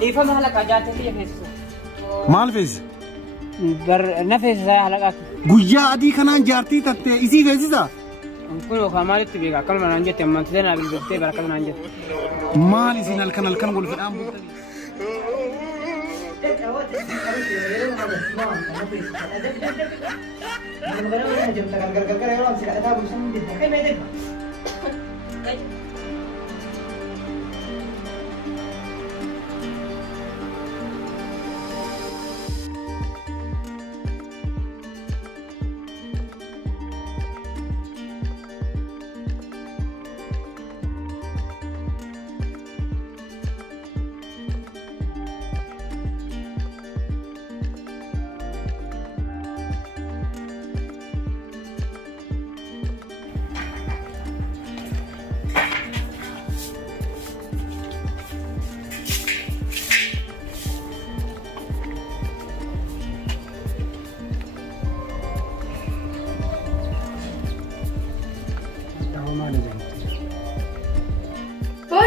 يفهم هلا كجاتي في فيس مال فيس بر نفس زي هلا قويا أدي كنان جارتي تت إسي فيسيسا نقول وكمال تبيك كل ما ننجت يوم تزين قبل بيتي بركة ننجت مال إسين الكن قول في الآن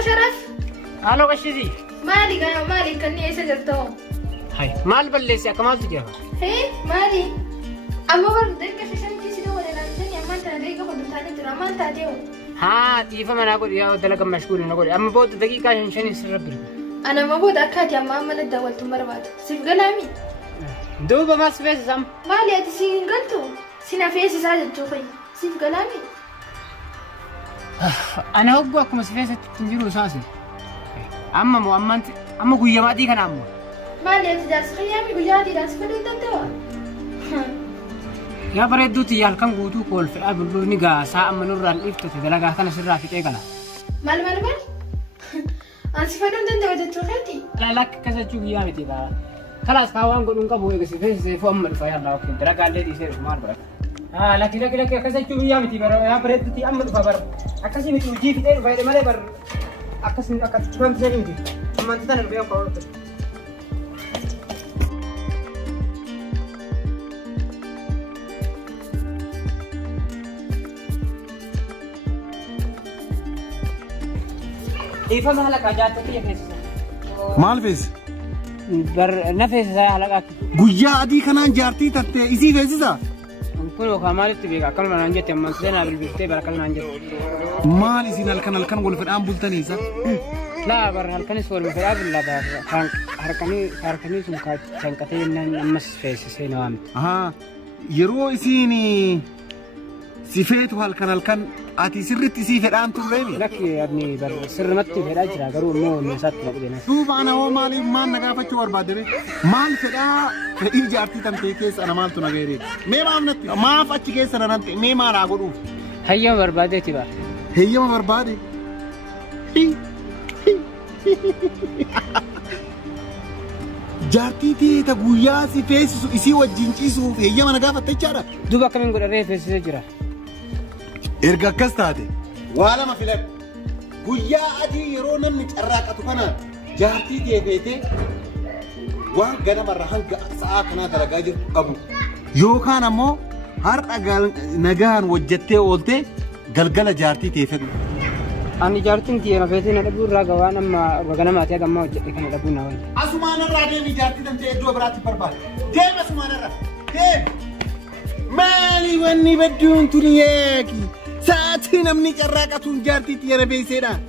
شرف الو قشدي مالي كني ايش جرتهم هاي مال بليس يا كمال تجيها هي مالي اما برضه ديك عشان تيجي ولا لا تاني اما انت ديك خد ثاني ترى ما انت هتيو ها يفهم انا اقول يا دلك مشغول انا اقول اما بود دقيقه عشان يسرب انا ما بود اكاد يا ماما انا دولت مرات سيف قلامي دوبا ما سبيس زم مالي اتسين قلتو سينا فيس ساعد تشوفي سيف قلامي انا هوقكم سبيس تنجروا اساسي اما قويه ما دي كان امه مالي تدرس خيامي قيادي راس فدو تنتوا يا بريدوتي يا كان قوتو كول في ابل نيغا ساعه من نور الافت تدلغا كان سرا في تيغلا مال انت فدو تنتوا تتوخيتي لا كذا جو يا متي خلاص كاوان قولون كبو يغسي في فم الفيا الله اوكي درغا لدي سير مار برك لكن كذا جو يا متي بر يا بريدوتي ام خبر اكاسي متي جي في تير فايده مالي بر اكاسي كم زين دي ما انت انا بيو قولت يفهم هلا كجاتي في فيس مال فيس بر نفس زي هلا قويا أدي كنان جارتي تت إسي فيسيسا نقول وكمال تبيك كل ما ننجت يوم تزين قبل بيتي بركة ننجت مال إسين الكن قول في الآن بولتني سا لا بر هالكني صور مثلا بالله بر هركني سمك كان كتير نمس فيس سينوام يرو إسيني سيفيت هالكن أتي سرت سيفت أنت تقولي لك يا ابني بر سر متي في الأجر قالوا مو نسات لقينا شوف أنا هو مالي ما نقافة شوار بادري مال فدا فدي جارتي تنتهي كيس أنا مال تناغيري ما نتي ما فاتش كيس أنا نتي ما راغورو هيا بربادتي بار هيا ما بربادي جارتي تي تقويا سي فيس إسي وجينتي سو هيا ما نقافة تجارة دوبا كمان قول ريف فيس جرا إرجع كستادي ولا ما في لك قويا أدي يرونم نتحرك أتوكنا جارتي دي بيتي وان غنا مرة هنك ساعة درجاجر أبو يوكان أمو هر أقل نجان وجدتي أولتي قلقلة جارتي تيفد أنا جارتي تي أنا بيتي نلبو راجوانا ما وجنا ما تيجا ما وجدتي كنا نلبو ناوي أسمان الرادي جارتي تنتهي دو براتي برباد ديم أسمان الرادي ديم مالي وني بدون تنياكي ساعتين أمني كراكتون جارتي تيرا بيسيرا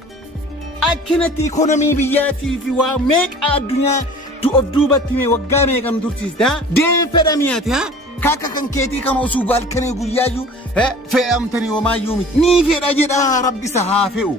أكنت إيكونومي بياتي في واميك الدنيا دوبتي وقامي كم درتيس ده دين فراميات ها كاكا كان كيتي كان أسوبال كان يقول ياجو ها فأمتني وما يومي ني في راجل ربي سهافئو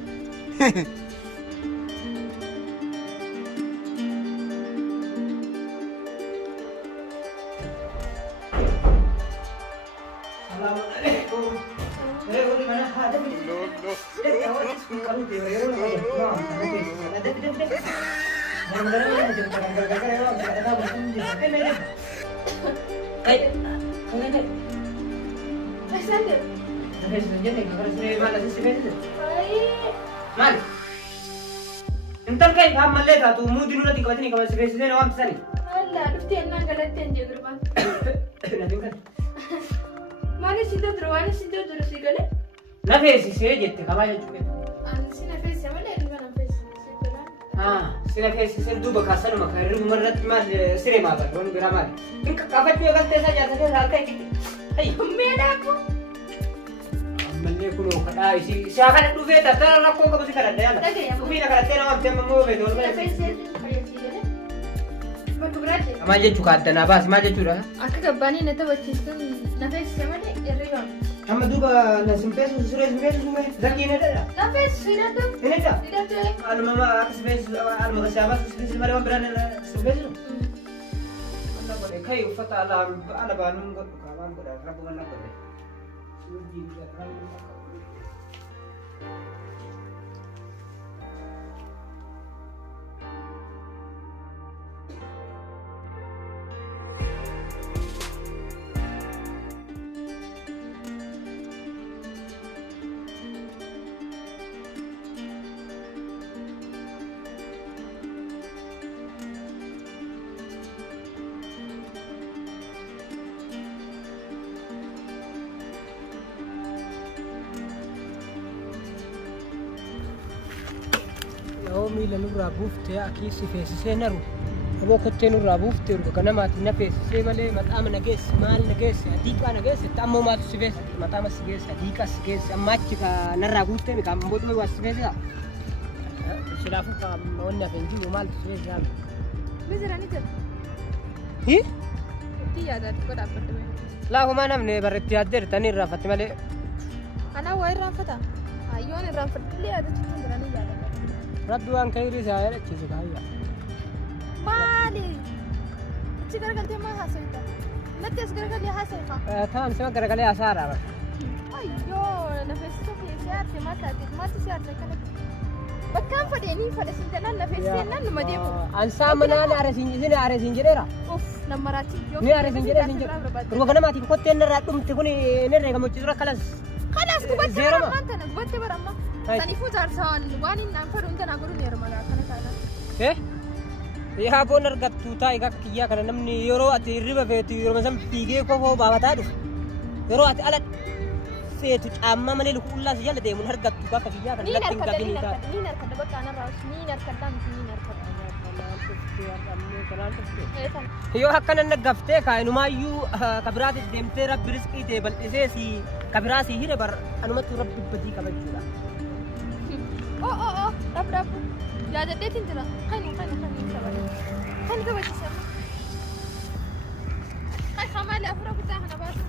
انت كيف هم مليتها تو مو دينونا دي كبتني كما سبيسين وام تسني لا عرفتي انا قلت انجي قربان ما نسيت ادرو انا نسيت ادرو سيقله نفسي سيجت كما يجي انا نسيت نفسي ولا انا نفسي sila keessa isin duuba kaasanuma kan hirribu irratti maal siree maabar waan biraa maal hin qaqqaafachuu yoo galtee isaa jaarsa keessa harka hiikite Meedaaku. ammallee kunoo kadhaa isaa kana dhufee tattara rakkoo qabu si kadhadha yaala dhufiina kadhattee nama amtee ammoo beeku ol maal jechuu kaaddanaa baasi maal jechuudha Akka gabbaanii na taphachiistuun na feessise malee hirriba miti. amma duuba na simpeessu siree simpeessu mee zakkii hin edhadha Na feessisu hidhattu. hin edha Hidhattu. almama akka simpeessu alma gashaa baasu simpeessu malee waan biraan simpeessu Mana boleh kai ufata ala banun godhu kawan godha rabu mana godhe suji biarkan miila nurraa buuftee akiisi feesisee naru aboo kottee nurraa buuftee urga kanamaati na feesisee malee maxaama nageesse maal nageesse adiiqaa nageesse ammoo maatu si feesse maxaama si geesse adiiqaa si geesse amma achi ka narraa guuttee mika amboodhuma waa si feesisa silaafuu ka wanni hafe hin jiru maaltu si feesisa Misiranii jira. hi Itti yaadaatti godhaabbadhu mee. laafumaa namni barreetti yaaddeer tanii irraanfatte malee Anaa waa irraanfata. Hayyoon irraanfadhullee yaadachuun jiranii yaadata. rabbi waan kayrii isaa yaadachiisu kaayya Maali? Ichi garagaltee maal haasa'ita? Natti as garagallee haasa'ika? ta'an sima garagalee hasaaraa bara Ayyoo na feessisuu fi siyaarte maal taate maaltu siyaarte kanatti? Bakkaan fadheenii fadha sintalaan na feessisee nan numa deemu. ansaa manaan isin areesiin jedheera Uff nammaraatti ni areesiin jedhee sin jedhe ruga kanamaatiif kotteen irraa dhumti kun inni irree gammachiisu rakkalas Kanas gubatti Zero bara ma? ammaan tana gubatti bara ammaa. Hai. Saniifuu jaarsawaan waan hin naan fadhuun tanaa godhuun yeroo magaa kana taanaan. yaa boon argattu taa'e akka kiyyaa kana namni yeroo ati hirriba feetu yeroo san fiigee kofoo baafataa dhufu yeroo ati ala feetu caammaa malee lukullaa si jala deemuun argattu akka kiyyaa kana natti hin gabbinii ta'a. Niin harkadha bakka anarraa niin harkadhaa miti niin harkadha. Yoo akkana naggaftee kaa'inumaayyuu kabiraati deemtee rabbi riskii ta'e bal'isee si kabiraa si hire bar anumatti rabbi badii qabachuudha. Oh, rabu. Yaadadheetiin jira. Kan sabari. Kan kabachiisa. Kan hamaalee afura kutaa kana baasu.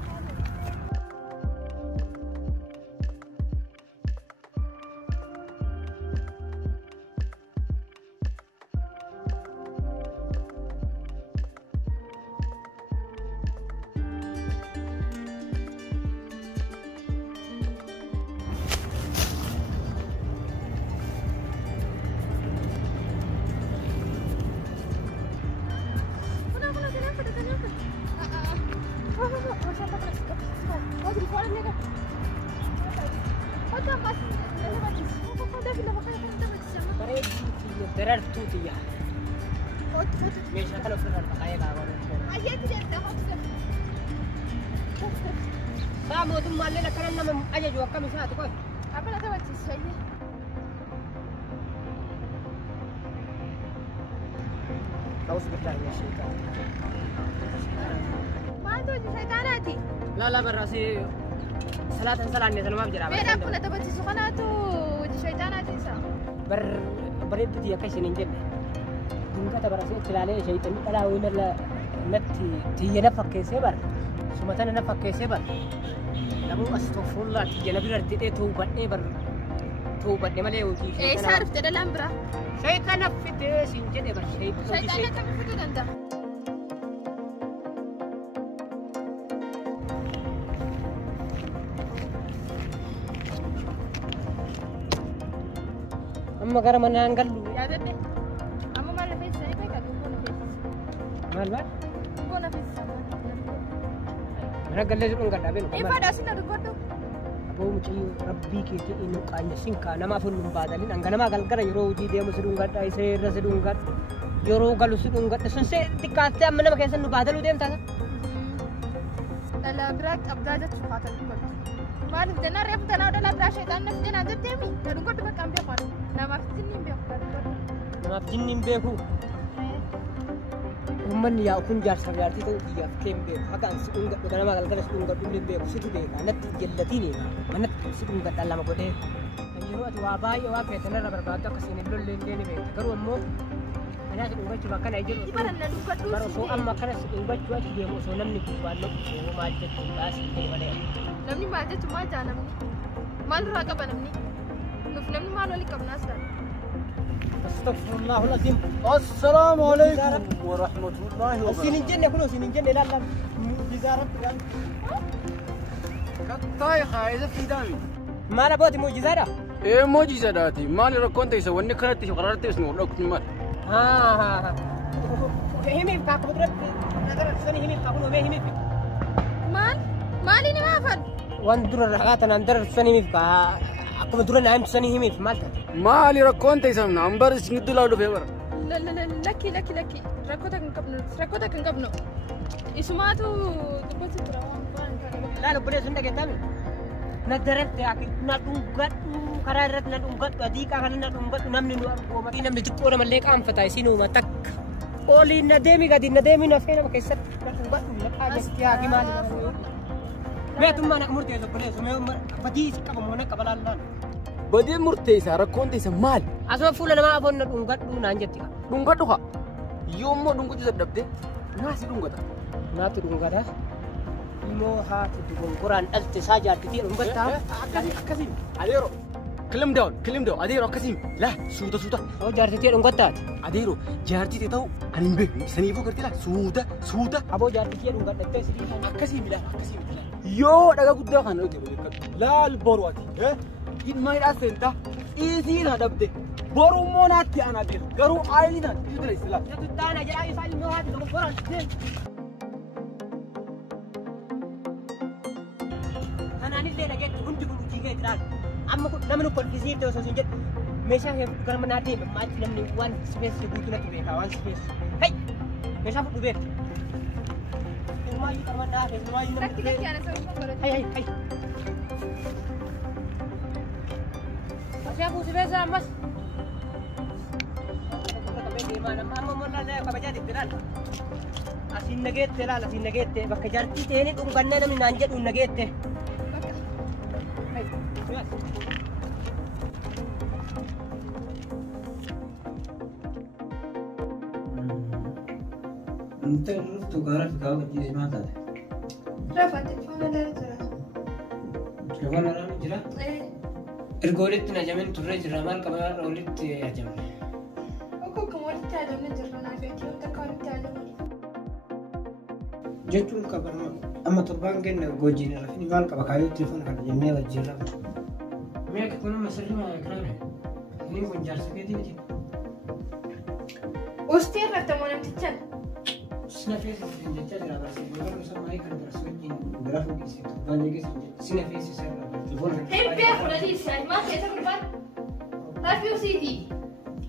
Berartuu tiyya. Meeshaa kana ofirraa dhaqaa'ee kaa'aa Saa mootummaallee akkana nama ajaju akkam isaati qoy. Akkana taphachiisa. Ta'us billahi min shaytaan. Maaltu hojii shayitaanaati? Laalaa barraasee salaatan salaanne sanumaaf jedha. Meedhaan kun taphachiisu kanaatu hojii shayitaanaati isa. Bareedditi akka isin hin jenne. Dingata barasee itti ilaalee shayxanni dhalaa wayina natti tiyya na fakkeessee bara. Sumatana na fakkeessee bara. Namuu as tofuullaa tiyya na bira artidhee tuubadhee bara. Tuubadhee malee hojii shayxanaa. Eessaa dhuftee dhalaan biraa? Shayxana fidee sin jedhe bara. Shayitaanni akkamiin fiduu danda'a? Amma gara manaan gallu. Yaadadhe. Amma maal na feessisanii beekaa dungoo na feessisa. Maal maal? Dungoo na feessisa. Mana gallee jedhuun gadhaa beenu. Ifaadhaa sinna dubbadhu. Aboo mucii rabbii keetii inni qaanya sinkaa namaaf hin baadalin hanga namaa galgala yeroo hojii deemu si dhungadha isee irra si dhungadha yeroo galu si dhungadha sun see xiqqaattee amma nama keessa nu baadaluu deemtaa. Dhalaa biraa qabdaa jechuun haa ta'u dubbadhu. Maaliif jennaan reefu tanaa dhalaa biraa shayitaanni na fidee naan jetteemi? Na dubbadhu bakka hin beeku. Namaaf isin hin beeku. ما بجنين بيكو ومن يا أكون جار سبيارتي تو كيا كم بيك هكذا سكون قد أنا ما قال كذا سكون قد بيك بيك سيتو بيك أنا تجلتيني أنا سكون قد الله ما قده أني هو تواباي وابي تنا ربنا بعد كسين اللول لين بيك كرو أمو أنا سكون قد شبكة نيجي baru so amma kana su bacci wacce da mu so namni ku ba lo so ma jatti ba shi kai wala namni ma jatti ma ja namni mal raga ba namni nuf namni ma lo likam nasda astaghfirullah alazim assalamu alaykum wa rahmatullahi wa barakatuh sinin jenne kuno sinin jenne la la mujizarat gan kattay khaiza fi dami mala boti mujizara mujizadati mali rakonta isa wanni kanati qararta isnu dokti mal ha هيمي بقى قدرت نظر سني هيمي قابلوا به هيمي مالي ما فد واندر الرغات انا اندر سني بقى قدرت نعم سني هيمي مالك مالي ركون تيسم نمبر سنيد لادو فيبر لا لكي ركوتك نقبنو اسماتو دبوتي تراوان لا لا بلي سنده كتامي ندرت يا اخي ندونغت قرارت ندونغت اديك كان ندونغت نمني نمني تقول ملك ام فتايسينو متك Oli nademi nafena makisat bat aja ya gimana me tumma nak murti so kole so me badi sikka mo nak kabalalan badi murti sa rakonte sa mal aso fulana ma abon na dungat du na anjati dungat du ha yommo dungut sa dabde nasi dungata na tu dungata mo ha tu Quran altisaja kiti dungata kasim adero كلم داون أديرو كسيم لا سودا أو جارتي تيرو قطعت أديرو جارتي تتو أنا نبي سنيفو كرتي لا سودا أبو جارتي تيرو قطعت تسري كسيم لا يو دعا قد خان لا البرواتي إن ما يرأسن تا إيزين هذا بدي برو موناتي أنا دير كرو عائلنا يدري سلا تانا جاي فايل مواد المفرد أنا نيجي لقيت كنت تيجي ترى amma namni kolfisii ta'uu osoo hin jedhu meeshaa gara manaa deeme maatti namni waan space guutuu natti beeka waan space hey meeshaa fudhu beekti ilmaayyuu qarman dhaabe ilmaayyuu namni lakki ana sa'u godhate hey asyaa kuusi beesa ammas amma morraa kabajaa dittilaan asiin nageette bakka jaartii ta'een dhungannee namni naan jedhu nageette أنت رفت وقارف كاو كتير ما تاد. رفعت التلفون لا ترى. تلفون أنا مجرا. إيه. الجولت نجمن ترى جرا مال كمان رولت يا جماعة. أكو كم ولد تعلم نجرنا في يوم تكون تعلم. جتون كبر أما تربان كنا جوجين رفيني مال كبا كايو تلفون كان جميع وجرا. ميك كنا مسلم ما كلامه. ini kunjar sekali tu. Ustir atau mana tican? Sinafis senjata dirabas. Kalau sama ikan bersuji berapa kisi? Banyak kisi. Sinafis saya. Hei, aku dah di sini. Mas, saya terlepas. Tapi usiti.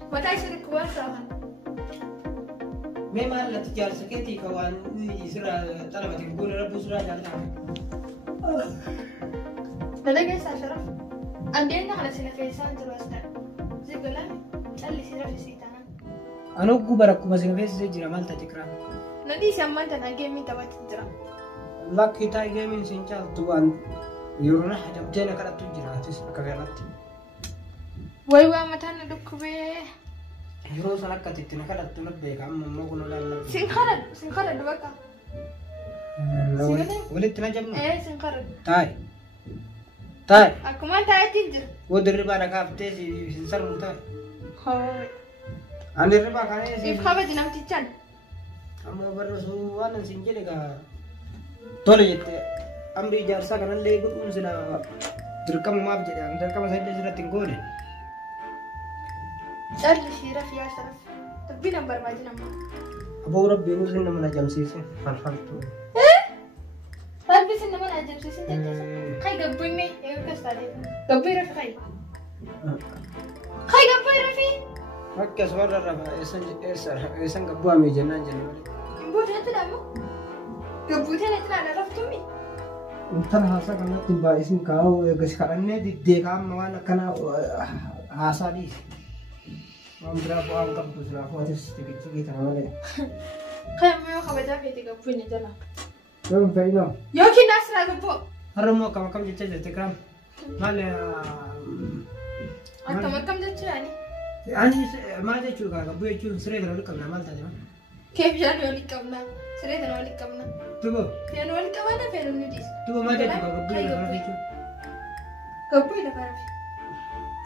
Mata saya kuat sama. Memang lah tijar sekali kawan Israel. Tanah mati guna rabu Israel jangan. Nada guys, Ashraf. Andai nak ada sinafisan terus tak. Sekolah, cari sinafisitan. Anu gubar aku masih nafis sejira mal tak tikra. Nanti siapa tanah game itu buat tijra. Lak kita game senjal tuan. Yuruna ada benda nak ada tujra atas kagalat. Wai wa mata na duk be. Yuro sanak kat itu nak ada tulat be kam mau guna lalat. Singkaran dua ka. Boleh tenajam. Singkaran. Tai. Aku mana tai tijra. Wo derba nak kapte si sinsar muta. Hai. Ane derba kane si. If khabar jenam tijan. Amma bersuwan sinjele ka. Tole jette. Amri jarsa kanan lego unsila. Direkam maaf jadi. Direkam saya jadi tinggal. Cari siraf ya Ashraf. Tapi nomor baca nama. Abu Rabbi nusin nama jam sisi. Fal tu. Rabbi sin nama jam sisi. Kai gabui me. Kas tadi. Gabui Rafi kai. Kai gabui Rafi. Hakka suara Rafa. Esan gabu ame jenang jenang. Gabui tu nama. Gabui tu nak Rafi tu mi. Entar hasa kana tiba isim kau sekarang ni di dekam mana kana hasa di. Om berapa angkat tu sudah aku atas sedikit kita mana? Kayak mau kabaja fete gabbu ni jala. Kau pergi Yoki nasra gabbu. Harum mau kamu jadi tekram. Malah Anta makam jaccu yani. ani mana juga kamu itu sering terlalu kamu nama tadi mah. Kef jani wali kamna. Sere tan wali kamna. Tuh, Fian wali kamana fian nudis. tuh mana juga kamu itu. Gabbu ida parafi.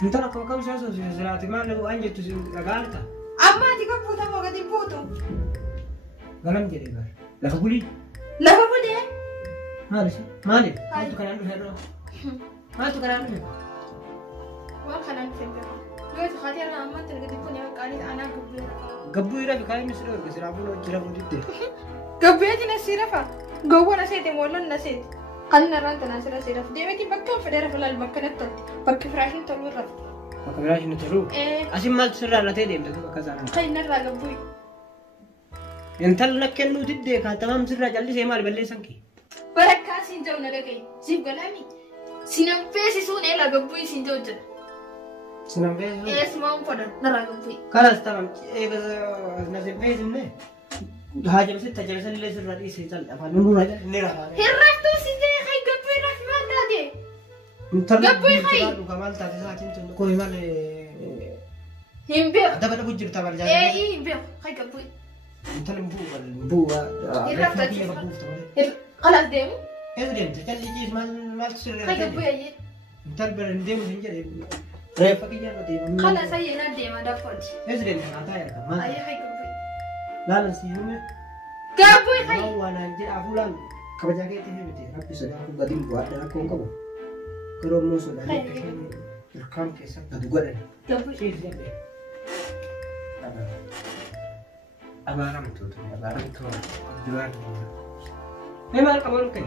Entah nak kamu sasa selati mana lu anjir tu agalta. Amma di gabbu ta mo gadi puto. Galam jadi bar. Lah kabuli. La gabbu de. Mana sih? Mana? Itu kan anu hero. Mana tu kan anu? Wal khanan fembe. Yo ta khati ana amma tan gadi punya kali ana gabbu. Gabbu ira fi kain misro ke sirabu lo jirabu ditte. Gabbu ya jina sirafa. Gabbu na sete molon na sete. قلنا رانت ناس راسي رف ديمتي بكا فدير فلا المكنة تل بك فراشين تلو رف Maka berarti nutru. Asim mal sirra na tede mta ka kazana. خينا الراجل بوي Ental nakkennu tidde ka tamam sirra jalli se mal belle sanki. بركة سينجو نلقي سيب قلامي سينام فيسي سون إلا قبوي سينجو جل Sinam be. اسمهم فدر نراجل بوي Kalas tamam bas nasib be ne. Haja bas tajalsa lille sirra di se tal afa nunu raja ne rafa. هرفتو سينجو خي قبوي رف ما دادي Ental Gabbuy khay. kamal ta sa tin tu ko mal هم بيو ada bada bujur tabal jaga. إيه بيو خي قبوي Ental bu هرفتو خلاص ديمو Ezrem tajalli jis mal sirra. خي قبوي أيه Ental berendem sinjare. Refa ki jaba de. خلاص أيه نادي ما دافعت Ezrem na ta ya ka. أيه خي قبوي Lalan si yume. قبوي خي Wana nje afulan kabaja ke te hemete rapi sada aku gadim buat dan aku ngko. Kero muso dan Hai, ke rekam ke sak tadu godan. قبوي Si siapa? Abaram tu jual. Memang kamu kan?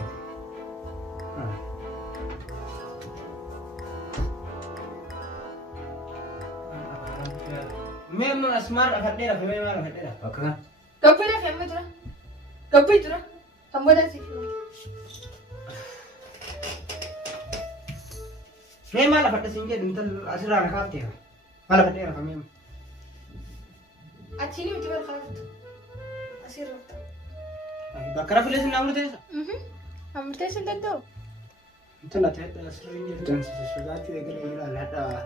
Memang asmar akan dia, memang akan dia. Oke. قبوي رف يا مدرة قبوي ترى هم ولا سيفيو Memang akan dia singgah entar asrama kate. Malah akan dia memang. أتيني وتبغى خلاص أصير رفض Bakara filis na ulit esa. عمرتي سندو Ito na tayo surinyir tan sa tu egale ila lada.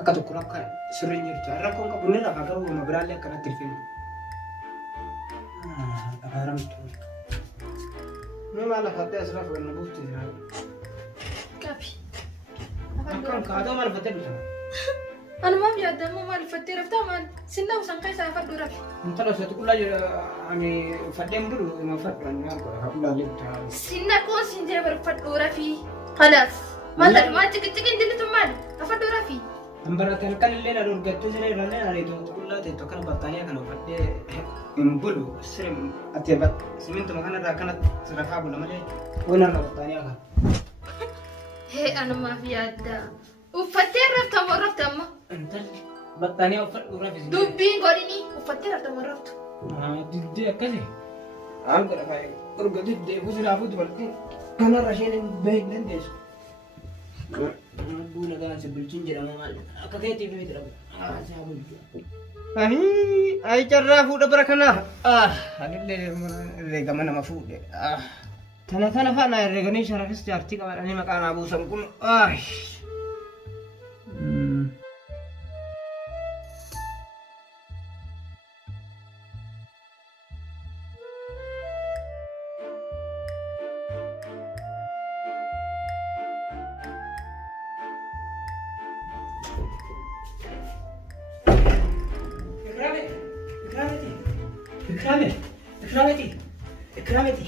Akato kuraka surinyir tu. Ara kong kabunira kagaro mabrale kana tirfin. Akaram tu. Memang akan dia asraf na bukti na. كافي Akan kado mal fatel tu. أنا ما بيقدر ما الفتيرة بتاعنا سنة وسنقي سافر دورة Entar satu kula ami fadem dulu ma fadlan ya habla lebta. سنة كون سنجي برفت دورة في خلاص ما تدري ما تكتك دلت مال أفر دورة في Ambaratan kan lena dur gattu sire lena ari to kula te to kan batanya kan fadde embulu sirem atibat siminto makana ra kana sirafa bula male ona ra batanya kan. هي أنا ما في يدا وفتير رفت مرفت أما Entar batanya ufat ura fi. دوبين قوليني وفتير رفت مرفت Didde akasi. Am kara fay dur gattu de husra fu balti kana ra shene baik nan des. Buna kan sebelcin jira mal akaketi bi mitra. Sabu. Ai charra fu da barakana. Alille le gamana mafu de. Tana fa na regani sharafis jarti ka ani makana abu sankun. Ikrameti.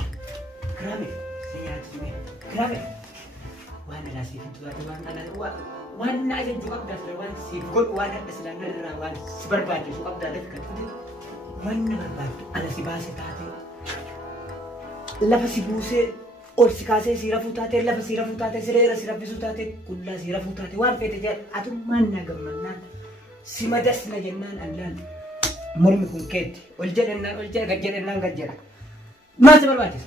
Wana nasi itu ada wana aja juga dah wan si god wana keselangan wan seberbatu suka dah dekat wana berbatu ada si bahasa tadi lepas si buse or si kase si rafutate lepas si rafutate sira si rafutate kulla si rafutate wan fete jat atu mana gamanan si madas na jannan allan مرمي كون كيت والجنة والجنة قجرة ما تبغى باتس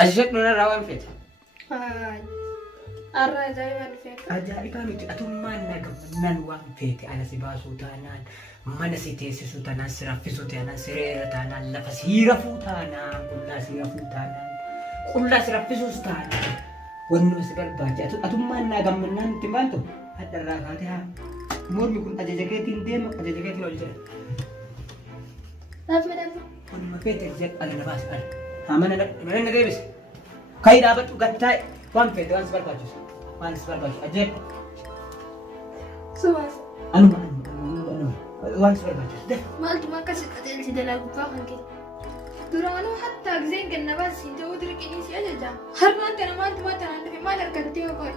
أشجع لنا روان فيت هاي Arraa ajaa'ibaa dhufee. Ajaa'ibaa miti atummaan nagamannaan waan feete ala si baasuu taanaan mana si teessisuu taanaan si raffisuu taanaan si reera taanaan lafa si rafuu taanaan qullaa si rafuu taanaan qullaa si raffisuus taanaan wanni si barbaachisu atummaan nagamannaan itti maaltu hadharraa kaatee haa mormi kun ajaja keetiin deema ajaja keetiin ol jedha. Naaf madaamu. Wanuma feete jedha ala na baasa ala haa mana na deebise kayii dhaabadhu gattaa'e waan feete waan si barbaachisu. Waan si barbaachisu ajeeb. Sumas. Anuma waan si barbaachisu. Maaltu akkasii qajeelchi dalagu kan kee. Duraanuu hatta giseen ganna baasii ta'uu dirqinii si ajaja. Har'aan kana maaltu dhufe maal argattee hooqoe.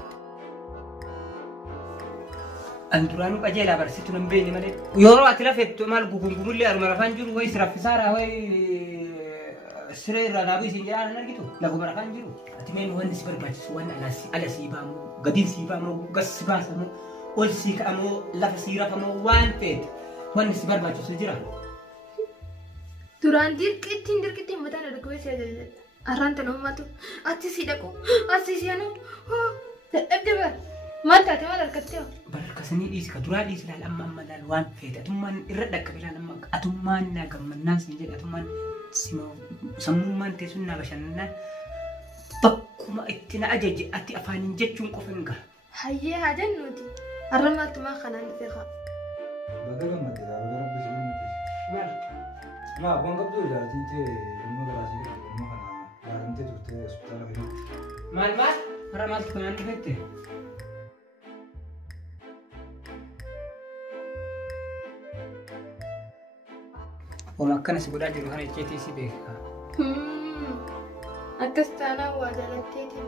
An duraanuu qajeelaa barsiitu nan beekne malee. Yeroo ati lafeettu maal gugungumullee aruma rafaan jiru wayi si raffisaara wayi siree irraa naabuu isin jedhaan argitu lafuma rafaan jiru. Ati meen wanni si barbaachisu waan ala sii baamu gadiin sii baamu gas si baasamu ol sii ka'amu lafa sii rafamu waan feete wanni si barbaachisu jira. Duraan dirqittiin mataan argee si ajaja. Har'aan tan uummatu ati si dhaqu ati si anu dadhabde maal taate maal argattee? Barkasanii dhiisi ka duraa dhiisi laal amma laal waan feete atummaan irra dhaqqabe laal amma atummaan naa gammannaan siin jedhe atummaan sammummaan teessuun naa bashannanaan bakkuma itti na ajaje ati afaaniin jechuun qofa hin gaha. Hayyee haa jennuuti. Har'a maaltumaa kanaan dhufee haa. Baga gammate yaa baga rabbi si gammate. Maal? Maa abbaan qabdu jaartiitee dhimma garaasii dhaqxe dhimma kana yaalamtee turtee hospitaala keessatti. Maal? Har'a maaltu kanaan dhufeette? Waan akkana si godhaa jiru kana icceetii si beekaa. Akkas taanaan waa jalatteetiin.